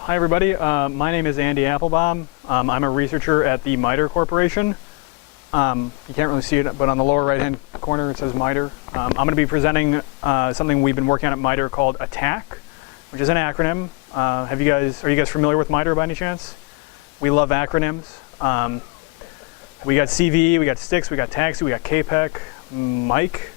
Hi everybody, my name is Andy Applebaum. I'm a researcher at the MITRE Corporation. You can't really see it, but on the lower right hand corner it says MITRE. I'm going to be presenting something we've been working on at MITRE called ATT&CK, which is an acronym. Are you guys familiar with MITRE by any chance? We love acronyms. We got CV, we got STIX, we got TAXI, we got KPEC, Mike.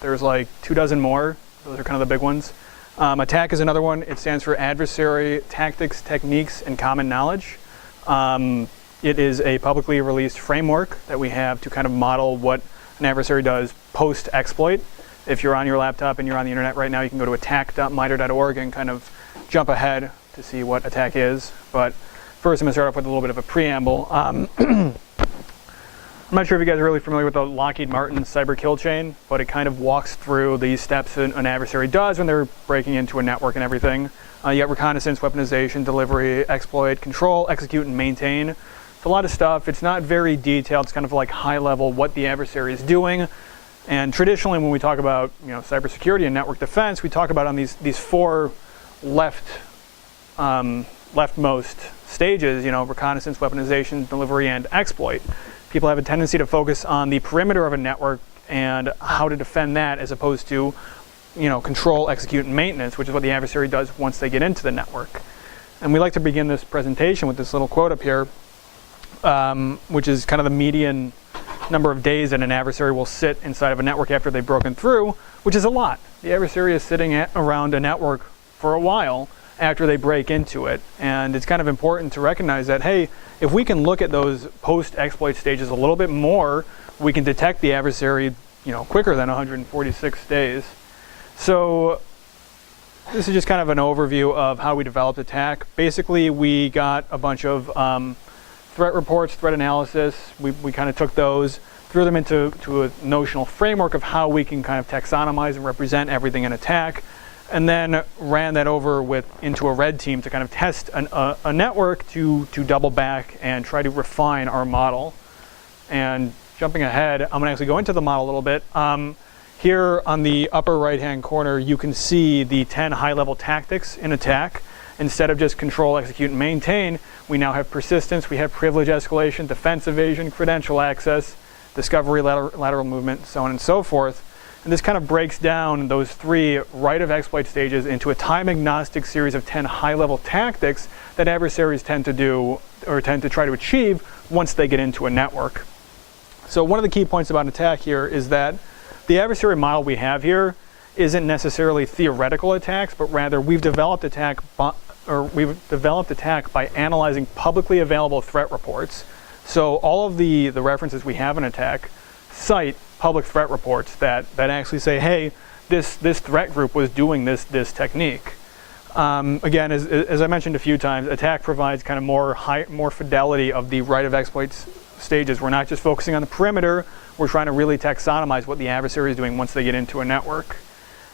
There's like 24 more. Those are kind of the big ones. ATT&CK is another one. It stands for Adversary Tactics, Techniques, and Common Knowledge. It is a publicly released framework that we have to kind of model what an adversary does post-exploit. If you're on your laptop and you're on the internet right now, you can go to attack.mitre.org and kind of jump ahead to see what ATT&CK is. But first, I'm going to start off with a little bit of a preamble. I'm not sure if you guys are really familiar with the Lockheed Martin cyber kill chain, but it kind of walks through these steps an adversary does when they're breaking into a network and everything. You got reconnaissance, weaponization, delivery, exploit, control, execute, and maintain. It's a lot of stuff. It's not very detailed. It's kind of like high level what the adversary is doing. And traditionally, when we talk about cybersecurity and network defense, we talk about on these four leftmost stages. Reconnaissance, weaponization, delivery, and exploit. People have a tendency to focus on the perimeter of a network and how to defend that, as opposed to, control, execute, and maintenance, which is what the adversary does once they get into the network. And we like to begin this presentation with this little quote up here, which is kind of the median number of days that an adversary will sit inside of a network after they've broken through, which is a lot. The adversary is sitting around a network for a while after they break into it. And it's kind of important to recognize that, hey, if we can look at those post-exploit stages a little bit more, we can detect the adversary, quicker than 146 days. So this is just kind of an overview of how we developed ATT&CK. Basically, we got a bunch of threat reports, threat analysis. We kind of took those, threw them into a notional framework of how we can kind of taxonomize and represent everything in ATT&CK, and then ran that over into a red team to kind of test a network to double back and try to refine our model. And jumping ahead, I'm going to actually go into the model a little bit. Here on the upper right-hand corner, you can see the 10 high-level tactics in ATT&CK. Instead of just control, execute, and maintain, we now have persistence, we have privilege escalation, defense evasion, credential access, discovery, lateral movement, so on and so forth. And this kind of breaks down those three right-of-exploit stages into a time-agnostic series of 10 high-level tactics that adversaries tend to do, or tend to try to achieve, once they get into a network. So one of the key points about ATT&CK here is that the adversary model we have here isn't necessarily theoretical attacks, but rather we've developed ATT&CK by analyzing publicly available threat reports. So all of the references we have in ATT&CK cite public threat reports that actually say, hey, this threat group was doing this technique. Again, as I mentioned a few times, ATT&CK provides kind of more fidelity of the right-of-exploit stages. We're not just focusing on the perimeter. We're trying to really taxonomize what the adversary is doing once they get into a network.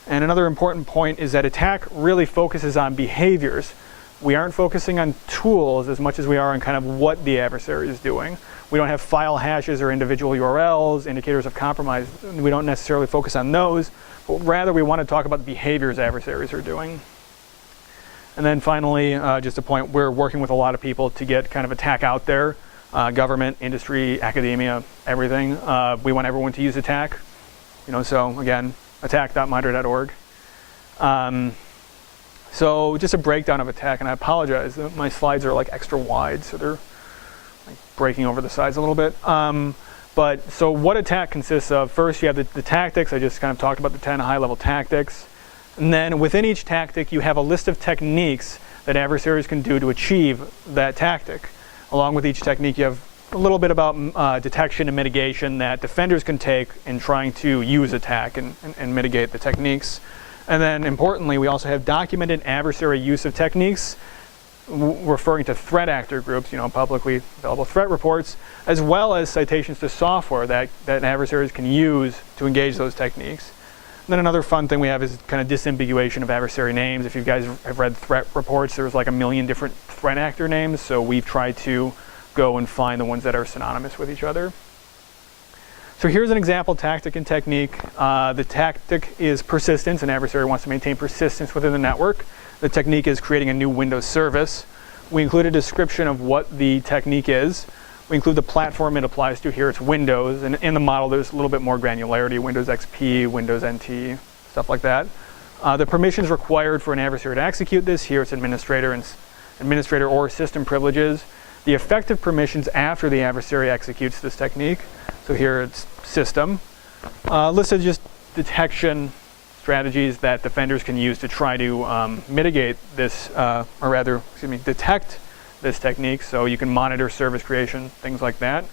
And another important point is that ATT&CK really focuses on behaviors. We aren't focusing on tools as much as we are on kind of what the adversary is doing. We don't have file hashes or individual URLs, indicators of compromise. We don't necessarily focus on those, but rather we want to talk about the behaviors adversaries are doing. And then finally, just a point, we're working with a lot of people to get kind of ATT&CK out there, government, industry, academia, everything. We want everyone to use ATT&CK. So again, attack.mitre.org. So just a breakdown of ATT&CK, and I apologize, my slides are like extra wide, so they're breaking over the sides a little bit. But so what ATT&CK consists of, first you have the tactics. I just kind of talked about the 10 high-level tactics. And then within each tactic, you have a list of techniques that adversaries can do to achieve that tactic. Along with each technique, you have a little bit about detection and mitigation that defenders can take in trying to use ATT&CK and mitigate the techniques. And then importantly, we also have documented adversary use of techniques, referring to threat actor groups, publicly available threat reports, as well as citations to software that adversaries can use to engage those techniques. And then another fun thing we have is kind of disambiguation of adversary names. If you guys have read threat reports, there's like a million different threat actor names, so we've tried to go and find the ones that are synonymous with each other. So here's an example tactic and technique. The tactic is persistence. An adversary wants to maintain persistence within the network. the technique is creating a new Windows service. We include a description of what the technique is. We include the platform it applies to. Here it's Windows, and in the model there's a little bit more granularity, Windows XP, Windows NT, stuff like that. The permissions required for an adversary to execute this. Here it's administrator or system privileges. The effective permissions after the adversary executes this technique. So here it's system. Listed just detection strategies that defenders can use to try to mitigate this, detect this technique. So you can monitor service creation, things like that.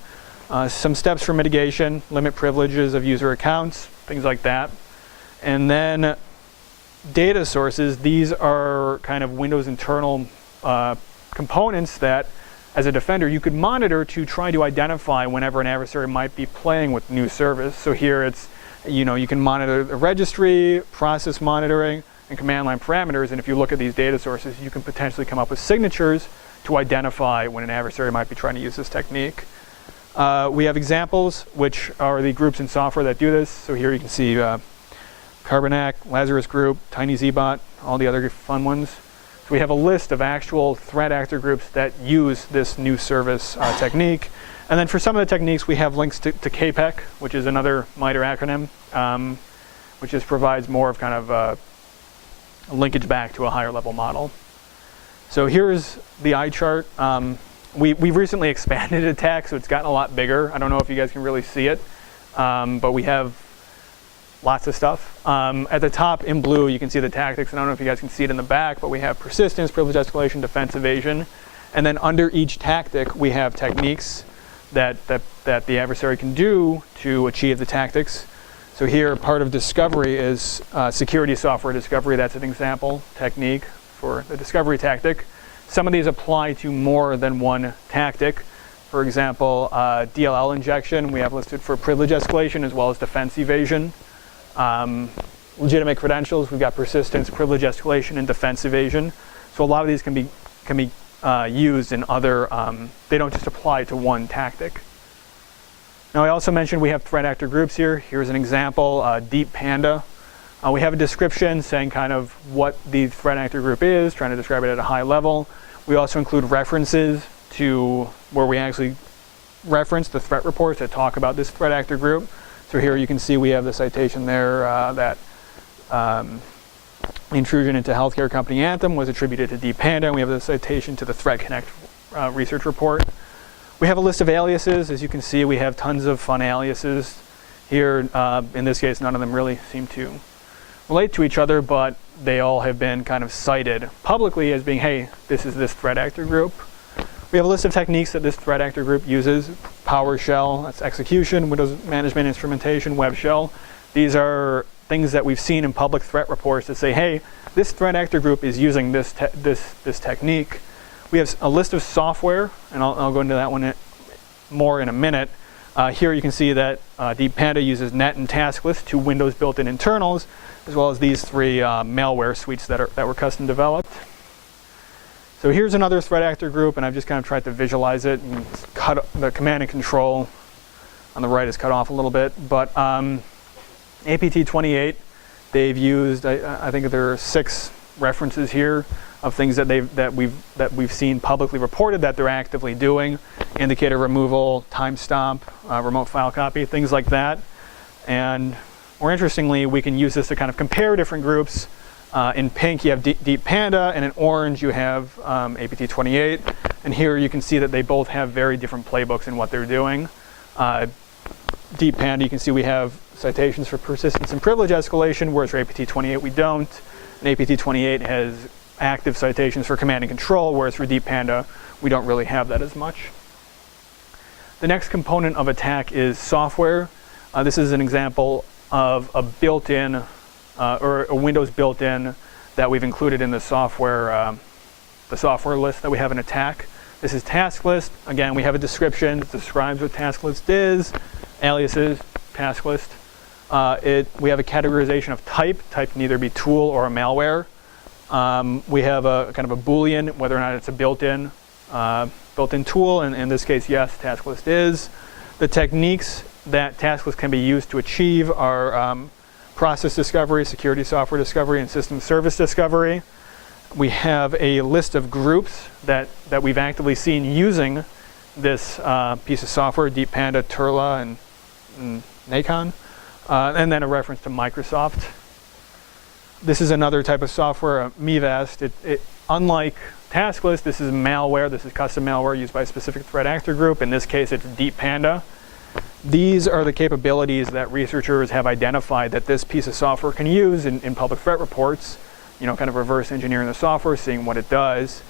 Some steps for mitigation, limit privileges of user accounts, things like that. And then data sources. These are kind of Windows internal components that, as a defender, you could monitor to try to identify whenever an adversary might be playing with new service. So here it's, you can monitor the registry, process monitoring, and command line parameters. And if you look at these data sources, you can potentially come up with signatures to identify when an adversary might be trying to use this technique. We have examples, which are the groups in software that do this. So here you can see Carbonac, Lazarus Group, TinyZBot, all the other fun ones. So we have a list of actual threat actor groups that use this new service technique. And then for some of the techniques, we have links to KPEC, which is another MITRE acronym, which just provides more of kind of a linkage back to a higher level model. So here's the eye chart. We've recently expanded ATT&CK, so it's gotten a lot bigger. I don't know if you guys can really see it, but we have lots of stuff. At the top in blue, you can see the tactics. I don't know if you guys can see it in the back, but we have persistence, privilege escalation, defense evasion. And then under each tactic, we have techniques that the adversary can do to achieve the tactics. So here, part of discovery is security software discovery. That's an example technique for the discovery tactic. Some of these apply to more than one tactic. For example, DLL injection, we have listed for privilege escalation as well as defense evasion. Legitimate credentials, we've got persistence, privilege escalation, and defense evasion. So a lot of these can be used in other, they don't just apply to one tactic. Now I also mentioned we have threat actor groups here. Here's an example, Deep Panda. We have a description saying kind of what the threat actor group is, trying to describe it at a high level. We also include references to where we actually reference the threat reports that talk about this threat actor group. So here you can see we have the citation there that intrusion into healthcare company Anthem was attributed to Deep Panda, and we have the citation to the Threat Connect research report. We have a list of aliases. As you can see, we have tons of fun aliases. Here, in this case, none of them really seem to relate to each other, but they all have been kind of cited publicly as being, hey, this is this threat actor group. We have a list of techniques that this threat actor group uses. PowerShell, that's execution, Windows management instrumentation, web shell. These are things that we've seen in public threat reports that say, hey, this threat actor group is using this technique. We have a list of software, and I'll go into that one more in a minute. Here you can see that Deep Panda uses Net and TaskList, two Windows built-in internals, as well as these three malware suites that were custom developed. So here's another threat actor group, and I've just kind of tried to visualize it and cut the command and control on the right is cut off a little bit. But APT&CK, they've used, I think there are 6 references here of things that we've seen publicly reported that they're actively doing: indicator removal, timestamp, remote file copy, things like that. And more interestingly, we can use this to kind of compare different groups. In pink, you have Deep Panda, and in orange, you have APT&CK. And here you can see that they both have very different playbooks in what they're doing. Deep Panda, you can see we have citations for persistence and privilege escalation, whereas for APT&CK we don't. And APT&CK has active citations for command and control, whereas for Deep Panda, we don't really have that as much. The next component of attack is software. This is an example of a built-in or a Windows built-in that we've included in the software list that we have in attack. This is task list. Again, we have a description that describes what task list is, aliases, task list. We have a categorization of type. Type can either be tool or a malware. We have a kind of a Boolean, whether or not it's a built-in tool, and in this case, yes, task list is. The techniques that task list can be used to achieve are process discovery, security software discovery, and system service discovery. we have a list of groups that we've actively seen using this piece of software, Deep Panda, Turla, and Nacon, and then a reference to Microsoft. This is another type of software, MeVast. Unlike task list, this is malware. This is custom malware used by a specific threat actor group. In this case, it's Deep Panda. These are the capabilities that researchers have identified that this piece of software can use in public threat reports, kind of reverse engineering the software, seeing what it does.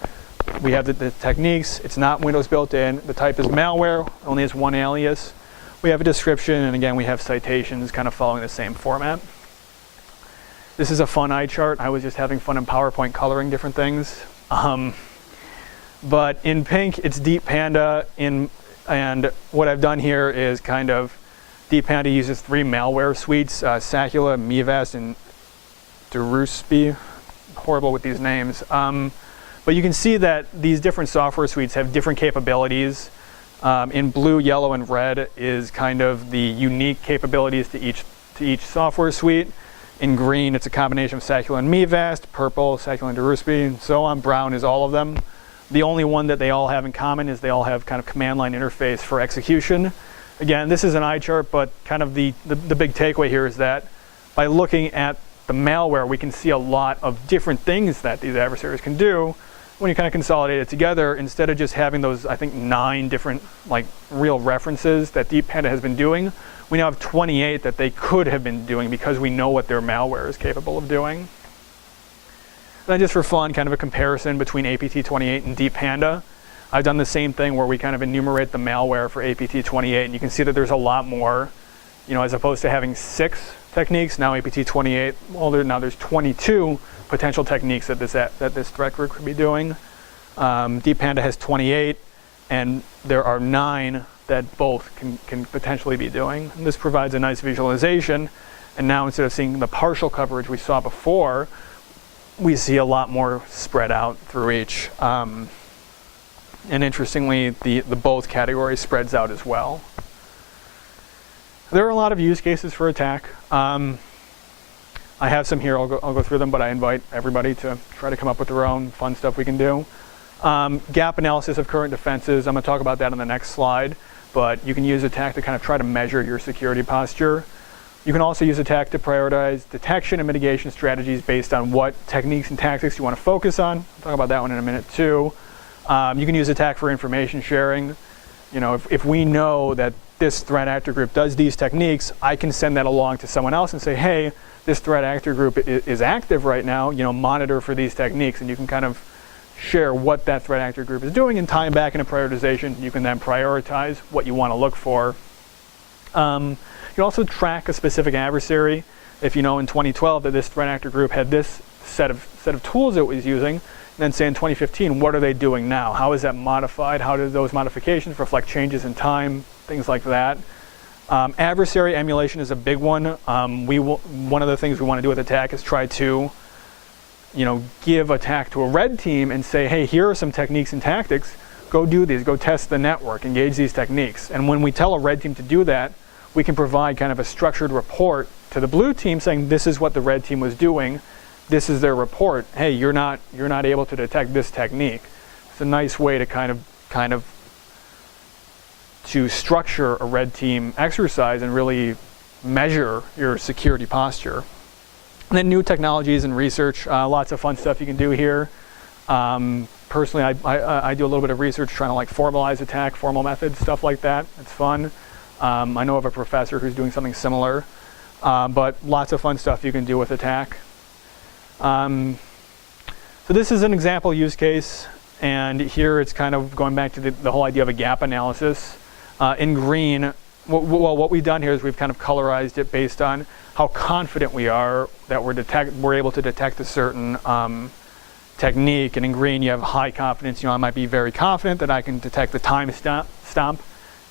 We have the techniques. It's not Windows built in. The type is malware, only has one alias. We have a description, and again, we have citations kind of following the same format. This is a fun eye chart. I was just having fun in PowerPoint coloring different things. But in pink, it's Deep Panda. And what I've done here is kind of, Deep Panda uses 3 malware suites, Sacula, MeVast, and Deruspi. Horrible with these names. But you can see that these different software suites have different capabilities. In blue, yellow, and red is kind of the unique capabilities to each software suite. In green, it's a combination of Sacula and MeVast. Purple, Sacula and Deruspi, and so on. Brown is all of them. The only one that they all have in common is they all have kind of command line interface for execution. Again, this is an eye chart, but kind of the big takeaway here is that by looking at the malware, we can see a lot of different things that these adversaries can do. When you kind of consolidate it together, instead of just having those, I think, 9 different real references that Deep Panda has been doing, we now have 28 that they could have been doing because we know what their malware is capable of doing. Then just for fun, kind of a comparison between APT28 and Deep Panda. I've done the same thing where we kind of enumerate the malware for APT28, and you can see that there's a lot more, as opposed to having 6 techniques, now APT28, now there's 22 potential techniques that this threat group could be doing. Deep Panda has 28, and there are 9 that both can potentially be doing. And this provides a nice visualization, and now instead of seeing the partial coverage we saw before, we see a lot more spread out through each. And interestingly, the both category spreads out as well. There are a lot of use cases for attack. I have some here, I'll go through them, but I invite everybody to try to come up with their own fun stuff we can do. Gap analysis of current defenses, I'm gonna talk about that on the next slide, but you can use attack to kind of try to measure your security posture. You can also use attack to prioritize detection and mitigation strategies based on what techniques and tactics you want to focus on. I'll talk about that one in a minute too. You can use attack for information sharing. If we know that this threat actor group does these techniques, I can send that along to someone else and say, hey, this threat actor group is active right now, monitor for these techniques, and you can kind of share what that threat actor group is doing and tie them back into prioritization. You can then prioritize what you want to look for. You can also track a specific adversary. If you know in 2012 that this threat actor group had this set of tools it was using, and then say in 2015, what are they doing now? How is that modified? How do those modifications reflect changes in time? Things like that. Adversary emulation is a big one. One of the things we want to do with attack is try to give attack to a red team and say, hey, here are some techniques and tactics. Go do these. Go test the network. Engage these techniques. And when we tell a red team to do that, we can provide kind of a structured report to the blue team saying this is what the red team was doing. This is their report. Hey, you're not able to detect this technique. It's a nice way to kind of to structure a red team exercise and really measure your security posture. And then new technologies and research, lots of fun stuff you can do here. Personally, I do a little bit of research trying to formalize attack, formal methods, stuff like that. It's fun. I know of a professor who's doing something similar, but lots of fun stuff you can do with attack. So this is an example use case, and here it's kind of going back to the whole idea of a gap analysis. In green, what we've done here is we've kind of colorized it based on how confident we are that we're able to detect a certain technique. And in green, you have high confidence. I might be very confident that I can detect the time stomp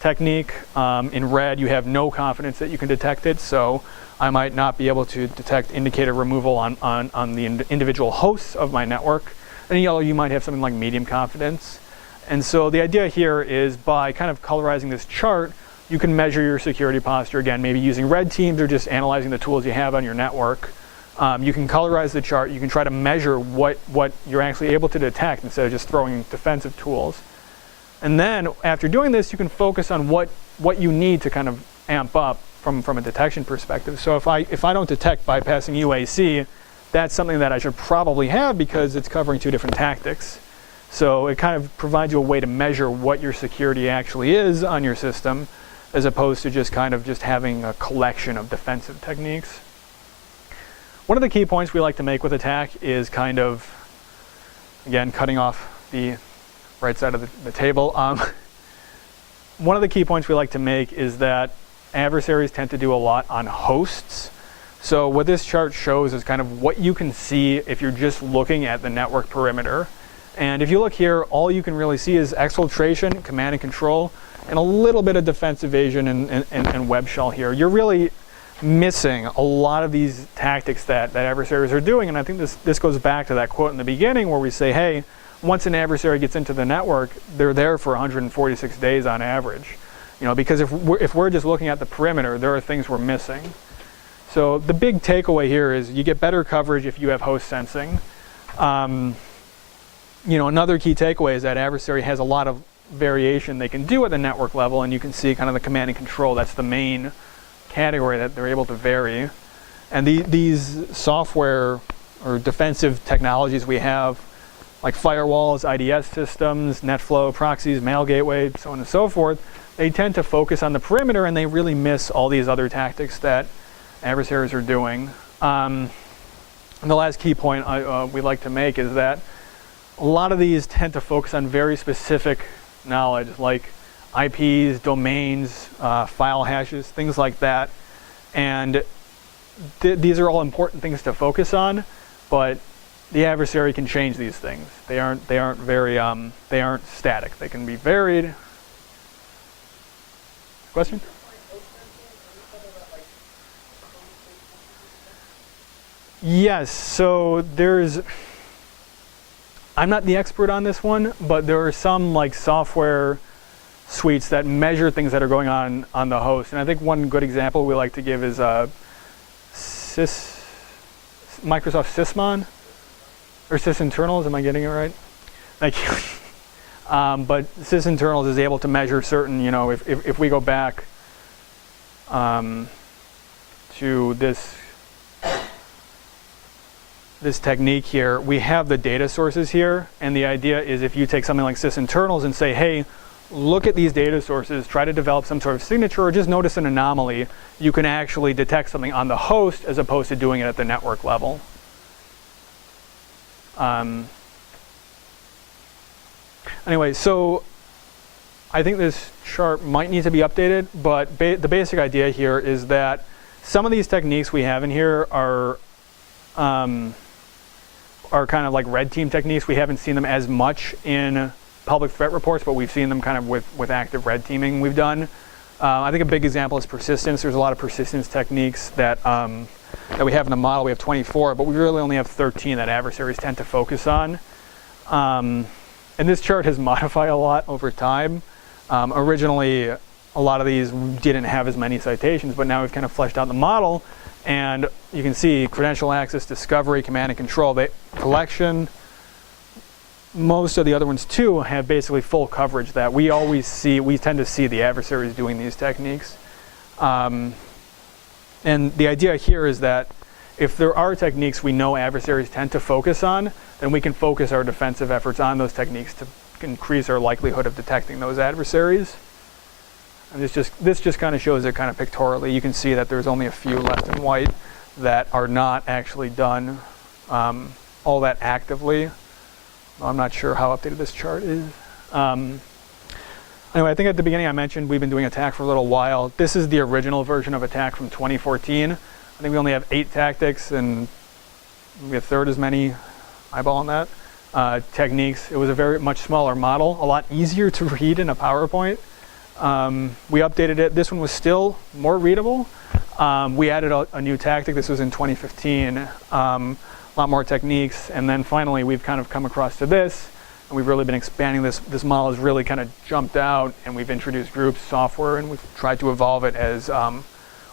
technique. In red, you have no confidence that you can detect it, so I might not be able to detect indicator removal on the individual hosts of my network. And in yellow, you might have something like medium confidence. And so the idea here is by kind of colorizing this chart, you can measure your security posture, again, maybe using red teams or just analyzing the tools you have on your network. You can colorize the chart. You can try to measure what you're actually able to detect instead of just throwing defensive tools. And then after doing this, you can focus on what you need to kind of amp up from a detection perspective. So if I don't detect bypassing UAC, that's something that I should probably have because it's covering two different tactics. So it kind of provides you a way to measure what your security actually is on your system, as opposed to just kind of just having a collection of defensive techniques. One of the key points we like to make with ATT&CK is kind of, again, cutting off the right side of the table. One of the key points we like to make is that adversaries tend to do a lot on hosts. So what this chart shows is kind of what you can see if you're just looking at the network perimeter. And if you look here, all you can really see is exfiltration, command and control, and a little bit of defense evasion and web shell here. You're really missing a lot of these tactics that adversaries are doing. And I think this goes back to that quote in the beginning where we say, hey, once an adversary gets into the network, they're there for 146 days on average. You know, because if we're just looking at the perimeter, there are things we're missing. So the big takeaway here is you get better coverage if you have host sensing. You know, another key takeaway is that adversary has a lot of variation they can do at the network level, and you can see kind of the command and control. That's the main category that they're able to vary. And these software or defensive technologies we have, like firewalls, IDS systems, NetFlow, proxies, mail gateway, so on and so forth, they tend to focus on the perimeter and they really miss all these other tactics that adversaries are doing. And the last key point we like to make is that a lot of these tend to focus on very specific knowledge, like IPs, domains, file hashes, things like that. And these are all important things to focus on, but the adversary can change these things. They aren't static. They can be varied. Question? Yes, so I'm not the expert on this one, but there are some like software suites that measure things that are going on the host. And I think one good example we like to give is Microsoft Sysmon, or SysInternals, am I getting it right? Thank you. But SysInternals is able to measure certain, you know, if we go back to this technique here, we have the data sources here, and the idea is if you take something like SysInternals and say, hey, look at these data sources, try to develop some sort of signature, or just notice an anomaly, you can actually detect something on the host as opposed to doing it at the network level. Anyway, so I think this chart might need to be updated, but the basic idea here is that some of these techniques we have in here are kind of like red team techniques. We haven't seen them as much in public threat reports, but we've seen them kind of with active red teaming we've done. I think a big example is persistence. There's a lot of persistence techniques that we have in the model. We have 24, but we really only have 13 that adversaries tend to focus on. And this chart has modified a lot over time. Originally, a lot of these didn't have as many citations, but now we've kind of fleshed out the model. And you can see credential access, discovery, command and control, collection. Most of the other ones too have basically full coverage that we always see. We tend to see the adversaries doing these techniques. And the idea here is that if there are techniques we know adversaries tend to focus on, then we can focus our defensive efforts on those techniques to increase our likelihood of detecting those adversaries. And this just kind of shows it kind of pictorially. You can see that there's only a few left in white that are not actually done all that actively. I'm not sure how updated this chart is. Anyway, I think at the beginning I mentioned we've been doing ATT&CK for a little while. This is the original version of ATT&CK from 2014. I think we only have 8 tactics and maybe a third as many, eyeballing that, techniques. It was a very much smaller model, a lot easier to read in a PowerPoint. We updated it. This one was still more readable. We added a new tactic. This was in 2015. A lot more techniques. And then finally, we've kind of come across to this. And we've really been expanding this. This model has really kind of jumped out. And we've introduced groups, software, and we've tried to evolve it as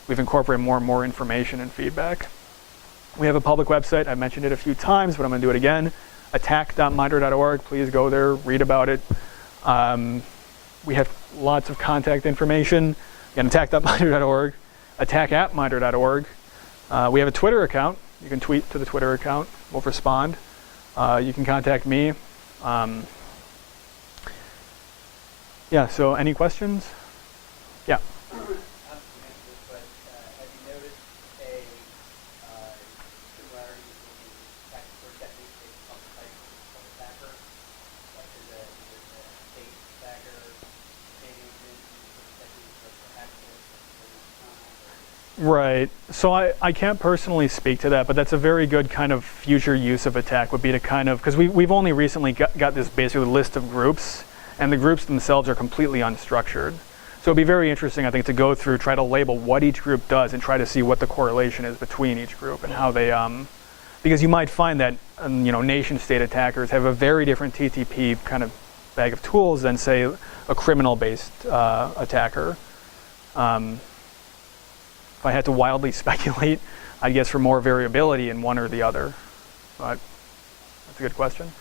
we've incorporated more and more information and feedback. We have a public website. I've mentioned it a few times, but I'm going to do it again. attack.mitre.org. Please go there, read about it. We have lots of contact information. Again, attack.mitre.org, attack@mitre.org. We have a Twitter account. You can tweet to the Twitter account. We'll respond. You can contact me. Yeah, so any questions? Yeah. Right. So I can't personally speak to that, but that's a very good kind of future use of attack would be to kind of, because we've only recently got this basically list of groups, and the groups themselves are completely unstructured. So it'd be very interesting, I think, to go through, try to label what each group does and try to see what the correlation is between each group and how they, because you might find that, nation state attackers have a very different TTP kind of bag of tools than, say, a criminal-based attacker. If I had to wildly speculate, I'd guess for more variability in one or the other. But that's a good question.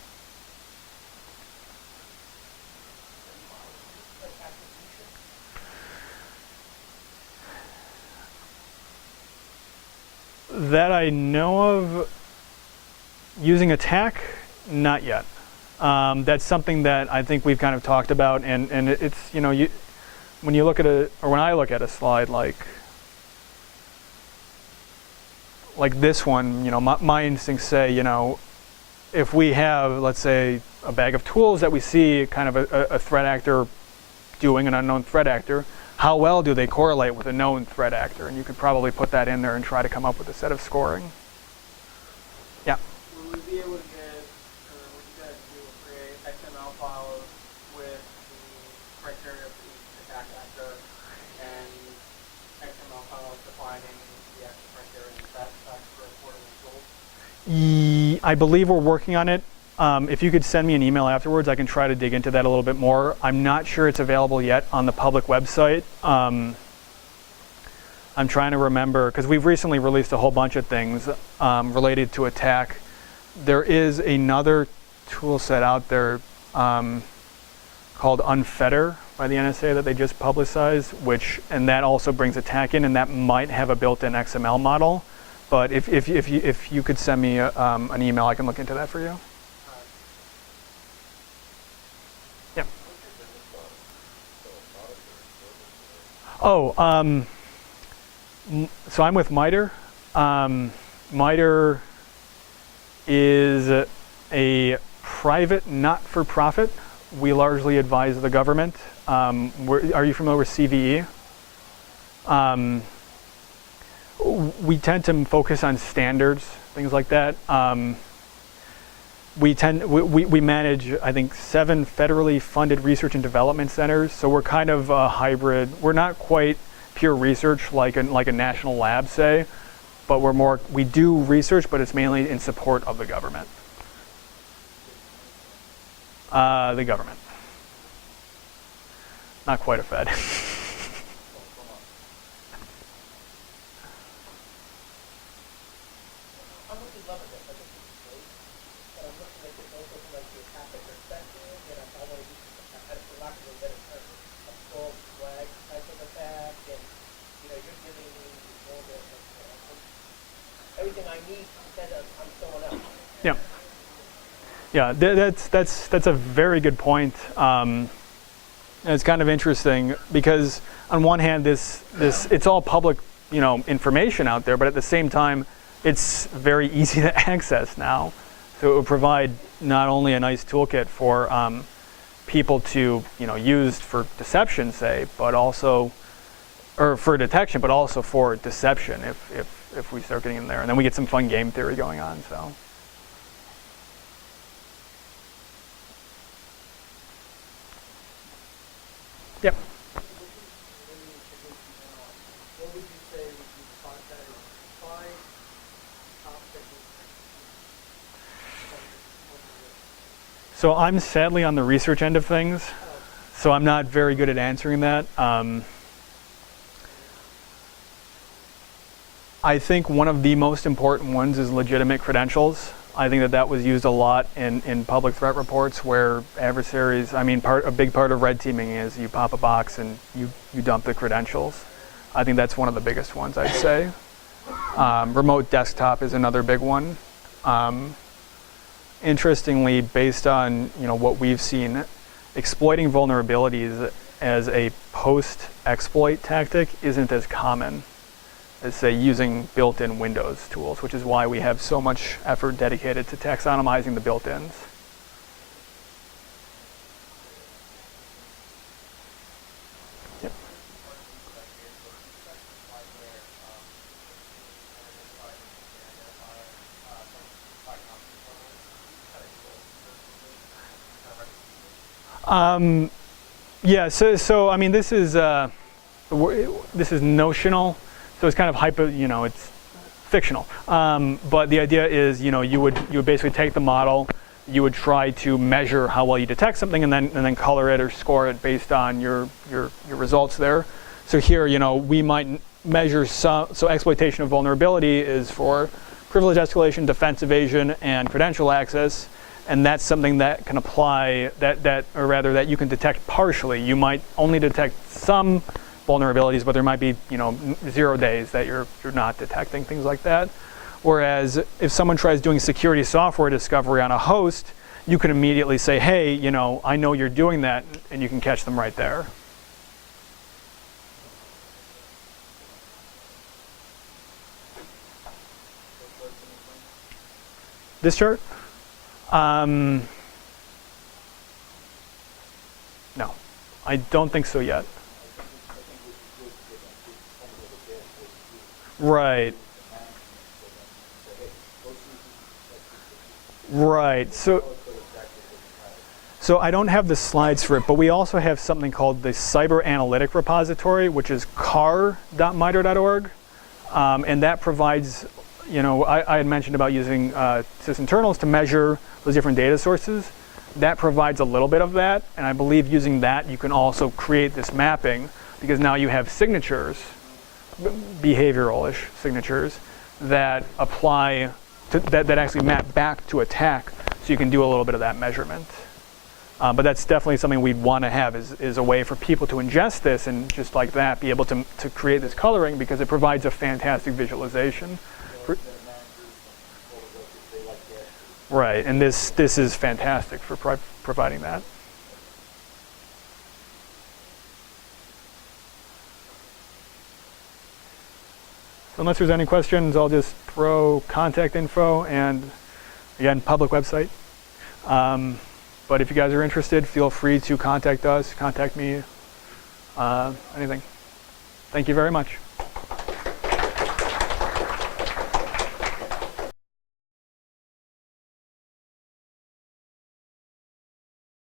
That I know of, using attack, not yet. That's something that I think we've kind of talked about, and it's, when you look at when I look at a slide like this one, my instincts say, if we have, let's say, a bag of tools that we see kind of a threat actor doing, an unknown threat actor, how well do they correlate with a known threat actor? And you could probably put that in there and try to come up with a set of scoring. Yeah? Will we be able to get, or would you guys be able to create XML files with the criteria for each attack actor and XML files defining the actual criteria and facts for reporting and tools? I believe we're working on it. If you could send me an email afterwards, I can try to dig into that a little bit more. I'm not sure it's available yet on the public website. I'm trying to remember, because we've recently released a whole bunch of things related to attack. There is another tool set out there called Unfetter by the NSA that they just publicized, and that also brings attack in, and that might have a built-in XML model. But if you could send me an email, I can look into that for you. Yeah. Oh, so I'm with MITRE. MITRE is a private not-for-profit. We largely advise the government. Are you familiar with CVE? We tend to focus on standards, things like that. We manage, I think, 7 federally funded research and development centers. So we're kind of a hybrid. We're not quite pure research like a national lab, say, but we do research, but it's mainly in support of the government. The government. Not quite a Fed. Yeah, that's a very good point. It's kind of interesting because on one hand, it's all public, information out there, but at the same time, it's very easy to access now. So it would provide not only a nice toolkit for people to, use for deception, say, but also, or for detection, but also for deception if we start getting in there, and then we get some fun game theory going on. So. Yep. What would you say would be the content or find top techniques? So I'm sadly on the research end of things, so I'm not very good at answering that. I think one of the most important ones is legitimate credentials. I think that was used a lot in public threat reports where adversaries, I mean, a big part of red teaming is you pop a box and you dump the credentials. I think that's one of the biggest ones, I'd say. Remote desktop is another big one. Interestingly, based on what we've seen, exploiting vulnerabilities as a post-exploit tactic isn't as common as, say, using built-in Windows tools, which is why we have so much effort dedicated to taxonomizing the built-ins. Yep. Yeah, so I mean, this is notional, so it's kind of it's fictional. But the idea is, you would basically take the model, you would try to measure how well you detect something, and then color it or score it based on your results there. So here, we might measure so exploitation of vulnerability is for privilege escalation, defense evasion, and credential access. And that's something that can apply, that you can detect partially. You might only detect some vulnerabilities, but there might be 0 days that you're not detecting, things like that. Whereas if someone tries doing security software discovery on a host, you can immediately say, hey, I know you're doing that, and you can catch them right there. This chart? No, I don't think so yet. Right. Right. So I don't have the slides for it, but we also have something called the Cyber Analytic Repository, which is car.mitre.org, and that provides, I had mentioned about using SysInternals to measure those different data sources. That provides a little bit of that, and I believe using that you can also create this mapping, because now you have signatures, behavioral-ish signatures, that apply that actually map back to attack, so you can do a little bit of that measurement. But that's definitely something we'd want to have is a way for people to ingest this and just like that be able to create this coloring, because it provides a fantastic visualization. Right, and this is fantastic for providing that. So unless there's any questions, I'll just throw contact info and, again, public website. But if you guys are interested, feel free to contact us, contact me, anything. Thank you very much.